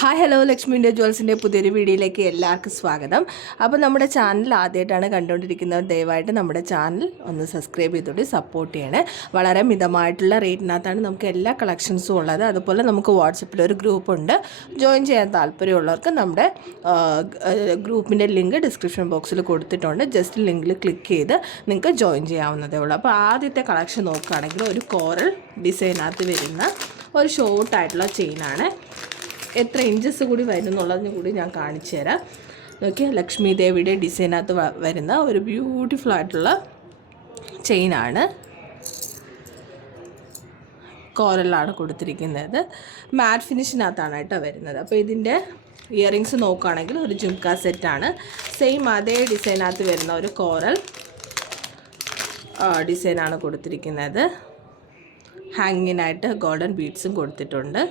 Hi hello Lakshmi India ജ്വൽസിൻ്റെ പുതിയൊരു വീഡിയോയിലേക്ക് എല്ലാവർക്കും സ്വാഗതം. അപ്പോൾ നമ്മുടെ ചാനൽ ആദ്യമായിട്ടാണ് കണ്ടുകൊണ്ടിരിക്കുന്നവർ ദയവായിട്ട് നമ്മുടെ ചാനൽ ഒന്ന് സബ്സ്ക്രൈബ് ചെയ്തുകൊണ്ട് സപ്പോർട്ട് ചെയ്യണേ. വളരെ മിതമായിട്ടുള്ള റേറ്റിനകത്താണ് നമുക്ക് എല്ലാ കളക്ഷൻസും ഉള്ളത്. അതുപോലെ നമുക്ക് വാട്സപ്പിൽ ഒരു ഗ്രൂപ്പുണ്ട്. ജോയിൻ ചെയ്യാൻ താല്പര്യമുള്ളവർക്ക് നമ്മുടെ ഗ്രൂപ്പിൻ്റെ ലിങ്ക് ഡിസ്ക്രിപ്ഷൻ ബോക്സിൽ കൊടുത്തിട്ടുണ്ട്. ജസ്റ്റ് ലിങ്കിൽ ക്ലിക്ക് ചെയ്ത് നിങ്ങൾക്ക് ജോയിൻ ചെയ്യാവുന്നതേ ഉള്ളൂ. അപ്പോൾ ആദ്യത്തെ കളക്ഷൻ നോക്കുകയാണെങ്കിൽ ഒരു കോറൽ ഡിസൈനകത്ത് വരുന്ന ഒരു ഷോർട്ടായിട്ടുള്ള ചെയിനാണ്. എത്ര ഇഞ്ചസ് കൂടി വരുന്നുള്ളതിന് കൂടി ഞാൻ കാണിച്ചു തരാം. നോക്കിയാൽ ലക്ഷ്മി ദേവിയുടെ ഡിസൈനകത്ത് വരുന്ന ഒരു ബ്യൂട്ടിഫുൾ ആയിട്ടുള്ള ചെയിനാണ്. കോറലാണ് കൊടുത്തിരിക്കുന്നത്. മാറ്റ് ഫിനിഷിനകത്താണ് കേട്ടോ വരുന്നത്. അപ്പോൾ ഇതിൻ്റെ ഇയറിങ്സ് നോക്കുകയാണെങ്കിൽ ഒരു ജുംക്ക സെറ്റാണ്. സെയിം അതേ ഡിസൈനകത്ത് വരുന്ന ഒരു കോറൽ ഡിസൈനാണ് കൊടുത്തിരിക്കുന്നത്. ഹാങ്ങിനായിട്ട് ഗോൾഡൻ ബീഡ്സും കൊടുത്തിട്ടുണ്ട്.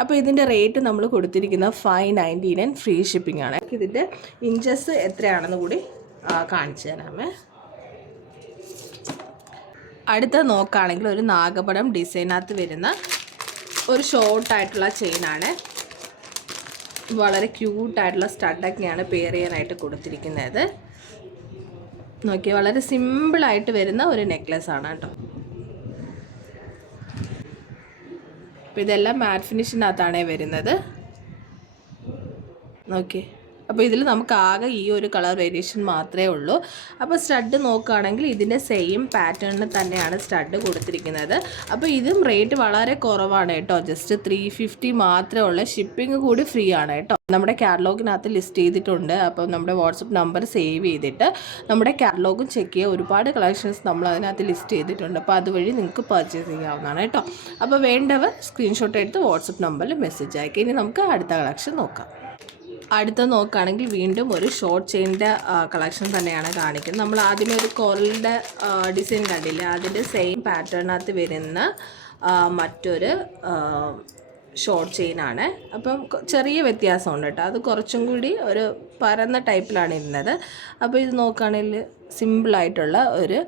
അപ്പോൾ ഇതിൻ്റെ റേറ്റ് നമ്മൾ കൊടുത്തിരിക്കുന്ന 599 ഫ്രീ ഷിപ്പിംഗ് ആണ്. ഇതിൻ്റെ ഇഞ്ചസ് എത്രയാണെന്ന് കൂടി കാണിച്ചു തരാമേ. അടുത്ത നോക്കുകയാണെങ്കിൽ ഒരു നാഗപടം ഡിസൈനകത്ത് വരുന്ന ഒരു ഷോർട്ടായിട്ടുള്ള ചെയിനാണ്. വളരെ ക്യൂട്ടായിട്ടുള്ള സ്റ്റഡൊക്കെയാണ് പെയർ ചെയ്യാനായിട്ട് കൊടുത്തിരിക്കുന്നത്. നോക്കിയാൽ വളരെ സിമ്പിളായിട്ട് വരുന്ന ഒരു നെക്ലസ് ആണ് കേട്ടോ. അപ്പോൾ ഇതെല്ലാം മാറ്റ് ഫിനിഷിനകത്താണേ വരുന്നത്. നോക്കി, അപ്പോൾ ഇതിൽ നമുക്ക് ആകെ ഈ ഒരു കളർ വേരിയേഷൻ മാത്രമേ ഉള്ളൂ. അപ്പോൾ സ്റ്റഡ് നോക്കുകയാണെങ്കിൽ ഇതിൻ്റെ സെയിം പാറ്റേണിൽ തന്നെയാണ് സ്റ്റഡ് കൊടുത്തിരിക്കുന്നത്. അപ്പോൾ ഇതും റേറ്റ് വളരെ കുറവാണ് കേട്ടോ. ജസ്റ്റ് 350 മാത്രമേ ഉള്ളൂ. ഷിപ്പിംഗ് കൂടി ഫ്രീ ആണ് കേട്ടോ. നമ്മുടെ കാറ്റലോഗിനകത്ത് ലിസ്റ്റ് ചെയ്തിട്ടുണ്ട്. അപ്പോൾ നമ്മുടെ വാട്സപ്പ് നമ്പർ സേവ് ചെയ്തിട്ട് നമ്മുടെ കാറ്റലോഗും ചെക്ക് ചെയ്യുക. ഒരുപാട് കളക്ഷൻസ് നമ്മൾ അതിനകത്ത് ലിസ്റ്റ് ചെയ്തിട്ടുണ്ട്. അപ്പോൾ അതുവഴി നിങ്ങൾക്ക് പർച്ചേസ് ചെയ്യാവുന്നതാണ് കേട്ടോ. അപ്പോൾ വേണ്ടവർ സ്ക്രീൻഷോട്ട് എടുത്ത് വാട്സപ്പ് നമ്പറിൽ മെസ്സേജ് അയക്കുക. ഇനി നമുക്ക് അടുത്ത കളക്ഷൻ നോക്കാം. അടുത്ത നോക്കുകയാണെങ്കിൽ വീണ്ടും ഒരു ഷോർട്ട് ചെയിനിൻ്റെ കളക്ഷൻ തന്നെയാണ് കാണിക്കുന്നത്. നമ്മൾ ആദ്യമേ ഒരു കോറലിൻ്റെ ഡിസൈൻ കണ്ടില്ല, അതിൻ്റെ സെയിം പാറ്റേണിനകത്ത് വരുന്ന മറ്റൊരു ഷോർട്ട് ചെയിനാണ്. അപ്പം ചെറിയ വ്യത്യാസമുണ്ട് കേട്ടോ. അത് കുറച്ചും കൂടി ഒരു പരന്ന ടൈപ്പിലാണ് ഇരുന്നത്. അപ്പോൾ ഇത് നോക്കുകയാണെങ്കിൽ സിമ്പിളായിട്ടുള്ള ഒരു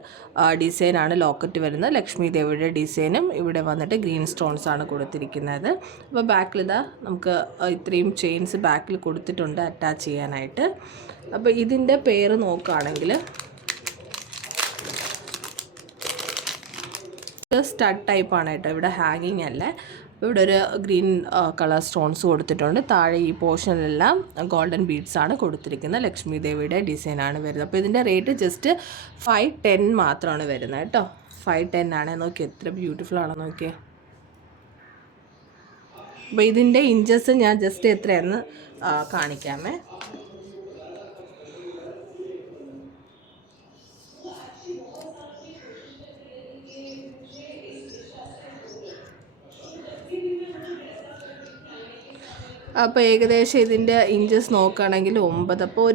ഡിസൈനാണ് ലോക്കറ്റ് വരുന്നത്. ലക്ഷ്മി ദേവിയുടെ ഡിസൈനും ഇവിടെ വന്നിട്ട് ഗ്രീൻ സ്റ്റോൺസ് ആണ് കൊടുത്തിരിക്കുന്നത്. അപ്പോൾ ബാക്കിൽ ഇതാ നമുക്ക് ഇത്രയും ചെയിൻസ് ബാക്കിൽ കൊടുത്തിട്ടുണ്ട് അറ്റാച്ച് ചെയ്യാനായിട്ട്. അപ്പോൾ ഇതിൻ്റെ പേര് നോക്കുകയാണെങ്കിൽ സ്റ്റഡ് ടൈപ്പാണ് കേട്ടോ. ഇവിടെ ഹാങ്ങിങ് അല്ല. ഇവിടെ ഒരു ഗ്രീൻ കളർ സ്റ്റോൺസ് കൊടുത്തിട്ടുണ്ട്. താഴെ ഈ പോർഷനിലെല്ലാം ഗോൾഡൻ ബീഡ്സ് ആണ് കൊടുത്തിരിക്കുന്നത്. ലക്ഷ്മി ദേവിയുടെ ഡിസൈനാണ് വരുന്നത്. അപ്പോൾ ഇതിൻ്റെ റേറ്റ് ജസ്റ്റ് 510 മാത്രമാണ് വരുന്നത് കേട്ടോ. 510 ആണ്. നോക്കി എത്ര ബ്യൂട്ടിഫുൾ ആണോ നോക്കിയേ. അപ്പോൾ ഇതിൻ്റെ ഇഞ്ചസ് ഞാൻ ജസ്റ്റ് എത്രയാണെന്ന് കാണിക്കാമേ. അപ്പോൾ ഏകദേശം ഇതിൻ്റെ ഇഞ്ചസ് നോക്കുകയാണെങ്കിൽ 9. അപ്പോൾ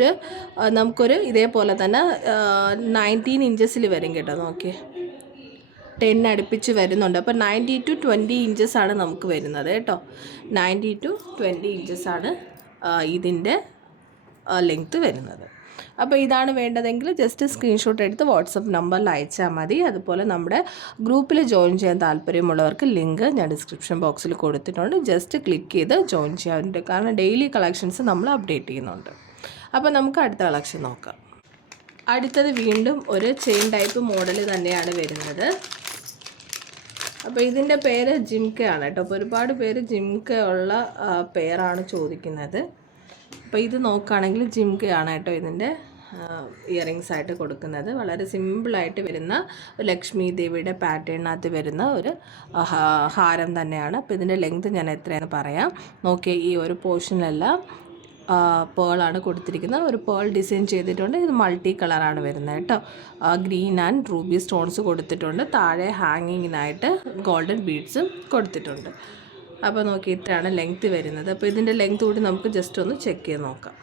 നമുക്കൊരു ഇതേപോലെ തന്നെ 19 ഇഞ്ചസിൽ വരും കേട്ടോ. നോക്കിയേ 10 അടുപ്പിച്ച് വരുന്നുണ്ട്. അപ്പോൾ 90 to 20 ഇഞ്ചസാണ് നമുക്ക് വരുന്നത് കേട്ടോ. 90 to 20 ഇഞ്ചസാണ് ഇതിൻ്റെ ലെങ്ത്ത് വരുന്നത്. അപ്പോൾ ഇതാണ് വേണ്ടതെങ്കിൽ ജസ്റ്റ് സ്ക്രീൻഷോട്ട് എടുത്ത് വാട്സപ്പ് നമ്പറിൽ അയച്ചാൽ മതി. അതുപോലെ നമ്മുടെ ഗ്രൂപ്പിൽ ജോയിൻ ചെയ്യാൻ താല്പര്യമുള്ളവർക്ക് ലിങ്ക് ഞാൻ ഡിസ്ക്രിപ്ഷൻ ബോക്സിൽ കൊടുത്തിട്ടുണ്ട്. ജസ്റ്റ് ക്ലിക്ക് ചെയ്ത് ജോയിൻ ചെയ്യാറുണ്ട്. കാരണം ഡെയിലി കളക്ഷൻസ് നമ്മൾ അപ്ഡേറ്റ് ചെയ്യുന്നുണ്ട്. അപ്പോൾ നമുക്ക് അടുത്ത കളക്ഷൻ നോക്കാം. അടുത്തത് വീണ്ടും ഒരു ചെയിൻ ടൈപ്പ് മോഡൽ തന്നെയാണ് വരുന്നത്. അപ്പോൾ ഇതിൻ്റെ പേര് ജിംക്കയാണ് കേട്ടോ. അപ്പോൾ ഒരുപാട് പേര് ജിംക്ക ഉള്ള പേരാണ് ചോദിക്കുന്നത്. അപ്പോൾ ഇത് നോക്കുകയാണെങ്കിൽ ജിംക്കയാണ് കേട്ടോ ഇതിൻ്റെ ഇയറിങ്സ് ആയിട്ട് കൊടുക്കുന്നത്. വളരെ സിമ്പിളായിട്ട് വരുന്ന ലക്ഷ്മി ദേവിയുടെ പാറ്റേണിനകത്ത് വരുന്ന ഒരു ഹാരം തന്നെയാണ്. അപ്പോൾ ഇതിൻ്റെ ലെങ്ത് ഞാൻ എത്രയാണെന്ന് പറയാം. നോക്കിയേ, ഈ ഒരു പോർഷനിലെല്ലാം പേളാണ് കൊടുത്തിരിക്കുന്നത്. ഒരു പേൾ ഡിസൈൻ ചെയ്തിട്ടുണ്ട്. ഇത് മൾട്ടി കളറാണ് വരുന്നത് കേട്ടോ. ഗ്രീൻ ആൻഡ് റൂബി സ്റ്റോൺസ് കൊടുത്തിട്ടുണ്ട്. താഴെ ഹാങ്ങിങ്ങിനായിട്ട് ഗോൾഡൻ ബീഡ്സും കൊടുത്തിട്ടുണ്ട്. അപ്പോൾ നോക്കി ഇത്രയാണ് ലെങ്ത്ത് വരുന്നത്. അപ്പോൾ ഇതിൻ്റെ ലെങ്ത്ത് കൂടി നമുക്ക് ജസ്റ്റ് ഒന്ന് ചെക്ക് ചെയ്ത് നോക്കാം.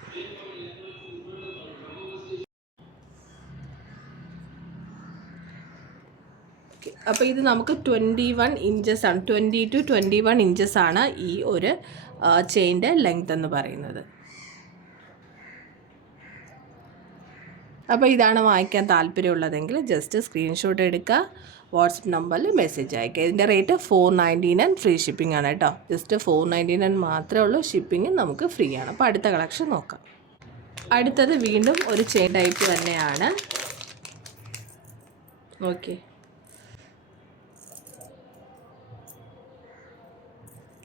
അപ്പോൾ ഇത് നമുക്ക് 21 ഇഞ്ചസാണ്. 20 to 21 ഇഞ്ചസാണ് ഈ ഒരു ചെയിൻ്റെ ലെങ്ത്ത് എന്ന് പറയുന്നത്. അപ്പോൾ ഇതാണ് വാങ്ങിക്കാൻ താല്പര്യമുള്ളതെങ്കിൽ ജസ്റ്റ് സ്ക്രീൻഷോട്ട് എടുക്കുക, വാട്സപ്പ് നമ്പറിൽ മെസ്സേജ് അയക്കുക. ഇതിൻ്റെ റേറ്റ് 499 ഫ്രീ ഷിപ്പിംഗ് ആണ് കേട്ടോ. ജസ്റ്റ് 499 മാത്രമേ ഉള്ളൂ, ഷിപ്പിംഗ് നമുക്ക് ഫ്രീ ആണ്. അപ്പോൾ അടുത്ത കളക്ഷൻ നോക്കാം. അടുത്തത് വീണ്ടും ഒരു ചെയിൻ ടൈപ്പ് തന്നെയാണ്. ഓക്കെ,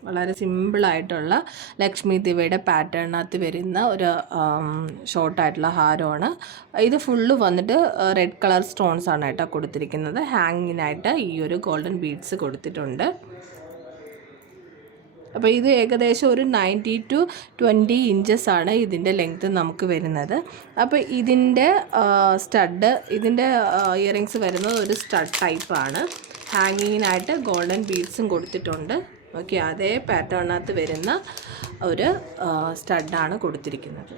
വളരെ സിമ്പിളായിട്ടുള്ള ലക്ഷ്മി ദേവിയുടെ പാറ്റേണിനകത്ത് വരുന്ന ഒരു ഷോർട്ടായിട്ടുള്ള ഹാരമാണ്. ഇത് ഫുള്ള് വന്നിട്ട് റെഡ് കളർ സ്റ്റോൺസ് ആണ് കേട്ടോ കൊടുത്തിരിക്കുന്നത്. ഹാങ്ങിനായിട്ട് ഈ ഒരു ഗോൾഡൻ ബീഡ്സ് കൊടുത്തിട്ടുണ്ട്. അപ്പോൾ ഇത് ഏകദേശം ഒരു 90 to 20 ഇഞ്ചസ് ആണ് ഇതിൻ്റെ ലെങ്ത്ത് നമുക്ക് വരുന്നത്. അപ്പോൾ ഇതിൻ്റെ ഇതിൻ്റെ ഇയറിങ്സ് വരുന്നത് ഒരു സ്റ്റഡ് ടൈപ്പാണ്. ഹാങ്ങിങ്ങിനായിട്ട് ഗോൾഡൻ ബീഡ്സും കൊടുത്തിട്ടുണ്ട്. ഓക്കെ, അതേ പാറ്റേണിനകത്ത് വരുന്ന ഒരു സ്റ്റഡാണ് കൊടുത്തിരിക്കുന്നത്.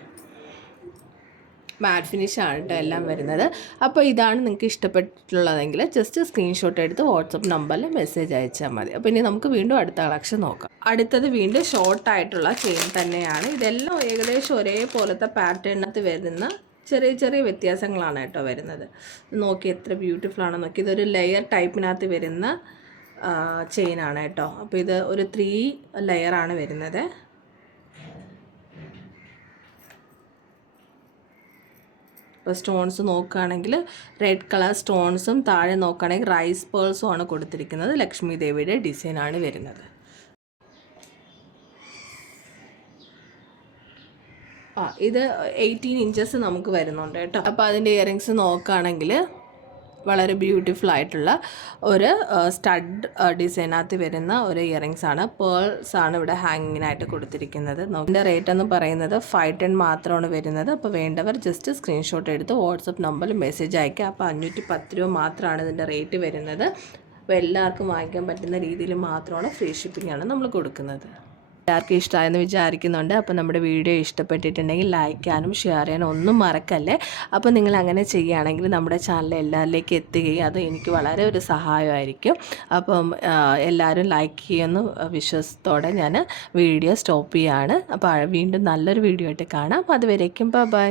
മാറ്റ് ഫിനിഷാണ് കേട്ടോ എല്ലാം വരുന്നത്. അപ്പോൾ ഇതാണ് നിങ്ങൾക്ക് ഇഷ്ടപ്പെട്ടിട്ടുള്ളതെങ്കിൽ ജസ്റ്റ് സ്ക്രീൻഷോട്ട് എടുത്ത് വാട്സപ്പ് നമ്പറിൽ മെസ്സേജ് അയച്ചാൽ മതി. അപ്പോൾ ഇനി നമുക്ക് വീണ്ടും അടുത്ത കളക്ഷൻ നോക്കാം. അടുത്തത് വീണ്ടും ഷോർട്ടായിട്ടുള്ള ചെയിൻ തന്നെയാണ്. ഇതെല്ലാം ഏകദേശം ഒരേപോലത്തെ പാറ്റേണിനകത്ത് വരുന്ന ചെറിയ ചെറിയ വ്യത്യാസങ്ങളാണ് കേട്ടോ വരുന്നത്. നോക്കി എത്ര ബ്യൂട്ടിഫുൾ ആണെന്ന് നോക്കി. ഇതൊരു ലെയർ ടൈപ്പിനകത്ത് വരുന്ന ചെയിനാണ് കേട്ടോ. അപ്പോൾ ഇത് ഒരു 3 ലെയറാണ് വരുന്നത്. ഇപ്പോൾ സ്റ്റോൺസ് നോക്കുകയാണെങ്കിൽ റെഡ് കളർ സ്റ്റോൺസും താഴെ നോക്കുകയാണെങ്കിൽ റൈസ് പേൾസും ആണ് കൊടുത്തിരിക്കുന്നത്. ലക്ഷ്മി ദേവിയുടെ ഡിസൈനാണ് വരുന്നത്. ഇത് 18 ഇഞ്ചസ് നമുക്ക് വരുന്നുണ്ട് കേട്ടോ. അപ്പോൾ അതിൻ്റെ ഇയറിങ്സ് നോക്കുകയാണെങ്കിൽ വളരെ ബ്യൂട്ടിഫുൾ ആയിട്ടുള്ള ഒരു സ്റ്റഡ് ഡിസൈനകത്ത് വരുന്ന ഒരു ഇയറിങ്സ് ആണ്. പേൾസ് ആണ് ഇവിടെ ഹാങ്ങിങ്ങിനായിട്ട് കൊടുത്തിരിക്കുന്നത്. ഇതിൻ്റെ റേറ്റ് എന്ന് പറയുന്നത് 510 മാത്രമാണ് വരുന്നത്. അപ്പോൾ വേണ്ടവർ ജസ്റ്റ് സ്ക്രീൻഷോട്ട് എടുത്ത് വാട്സപ്പ് നമ്പറിൽ മെസ്സേജ് അയക്കുക. അപ്പോൾ 510 രൂപ മാത്രമാണ് ഇതിൻ്റെ റേറ്റ് വരുന്നത്. അപ്പോൾ എല്ലാവർക്കും വാങ്ങിക്കാൻ പറ്റുന്ന രീതിയിൽ മാത്രമാണ് ഫ്രീ ഷിപ്പിംഗ് ആണ് നമ്മൾ കൊടുക്കുന്നത്. എല്ലാവർക്കും ഇഷ്ടമായെന്ന് വിചാരിക്കുന്നുണ്ട്. അപ്പോൾ നമ്മുടെ വീഡിയോ ഇഷ്ടപ്പെട്ടിട്ടുണ്ടെങ്കിൽ ലൈക്ക് ചെയ്യാനും ഷെയർ ചെയ്യാനും ഒന്നും മറക്കല്ലേ. അപ്പോൾ നിങ്ങൾ അങ്ങനെ ചെയ്യുകയാണെങ്കിൽ നമ്മുടെ ചാനൽ എല്ലാവരിലേക്ക് എത്തുകയും അത് എനിക്ക് വളരെ ഒരു സഹായമായിരിക്കും. അപ്പം എല്ലാവരും ലൈക്ക് ചെയ്യുമെന്ന് വിശ്വാസത്തോടെ ഞാൻ വീഡിയോ സ്റ്റോപ്പ് ചെയ്യുകയാണ്. അപ്പോൾ വീണ്ടും നല്ലൊരു വീഡിയോ ആയിട്ട് കാണാം. അതുവരേക്കും ബൈ.